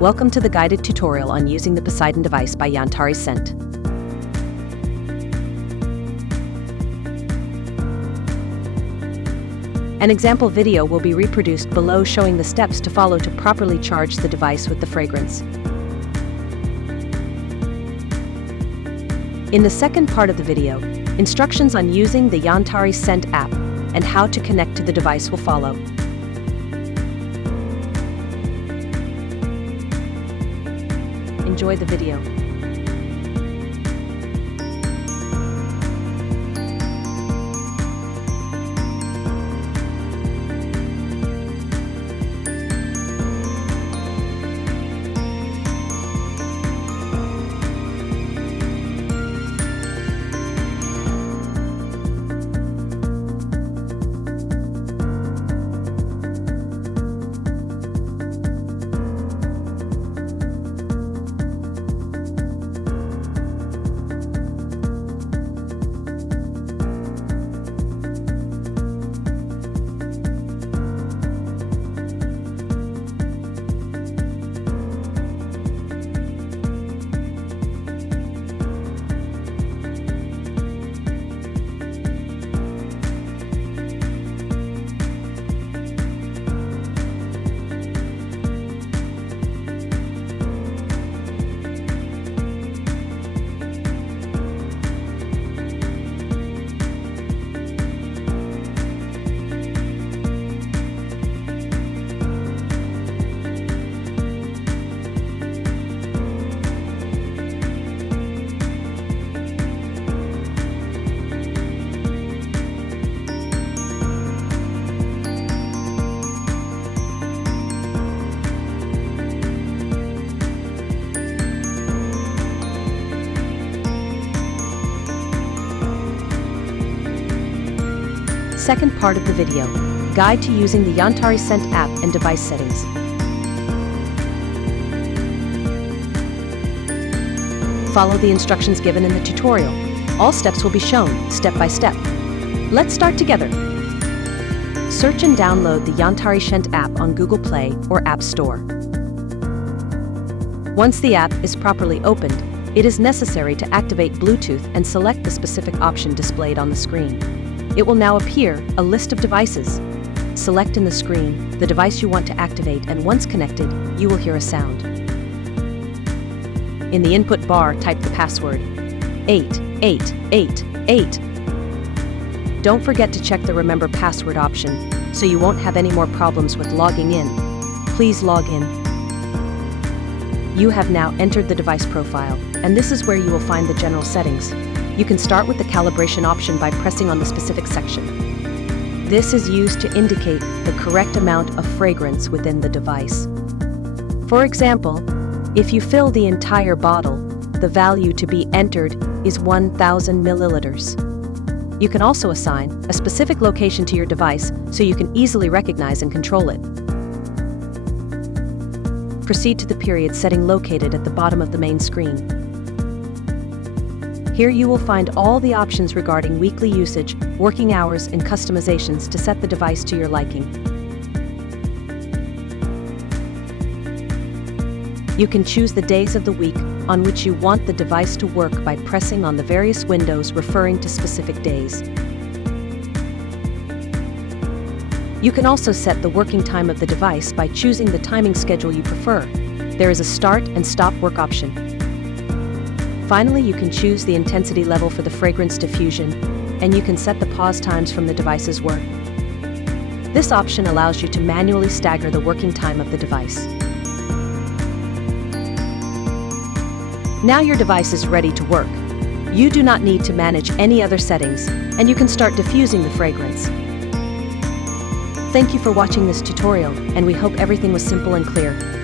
Welcome to the guided tutorial on using the POSEIDON device by Yantari Scent. An example video will be reproduced below showing the steps to follow to properly charge the device with the fragrance. In the second part of the video, instructions on using the Yantari Scent app and how to connect to the device will follow. Enjoy the video. Second part of the video, guide to using the Yantari Scent app and device settings. Follow the instructions given in the tutorial. All steps will be shown, step by step. Let's start together. Search and download the Yantari Scent app on Google Play or App Store. Once the app is properly opened, it is necessary to activate Bluetooth and select the specific option displayed on the screen. It will now appear a list of devices. Select in the screen the device you want to activate, and once connected, you will hear a sound. In the input bar, type the password 8888. Don't forget to check the Remember Password option so you won't have any more problems with logging in. Please log in. You have now entered the device profile, and this is where you will find the general settings. You can start with the calibration option by pressing on the specific section. This is used to indicate the correct amount of fragrance within the device. For example, if you fill the entire bottle, the value to be entered is 1,000 milliliters. You can also assign a specific location to your device so you can easily recognize and control it. Proceed to the period setting located at the bottom of the main screen. Here you will find all the options regarding weekly usage, working hours, and customizations to set the device to your liking. You can choose the days of the week on which you want the device to work by pressing on the various windows referring to specific days. You can also set the working time of the device by choosing the timing schedule you prefer. There is a start and stop work option. Finally, you can choose the intensity level for the fragrance diffusion, and you can set the pause times from the device's work. This option allows you to manually stagger the working time of the device. Now your device is ready to work. You do not need to manage any other settings, and you can start diffusing the fragrance. Thank you for watching this tutorial, and we hope everything was simple and clear.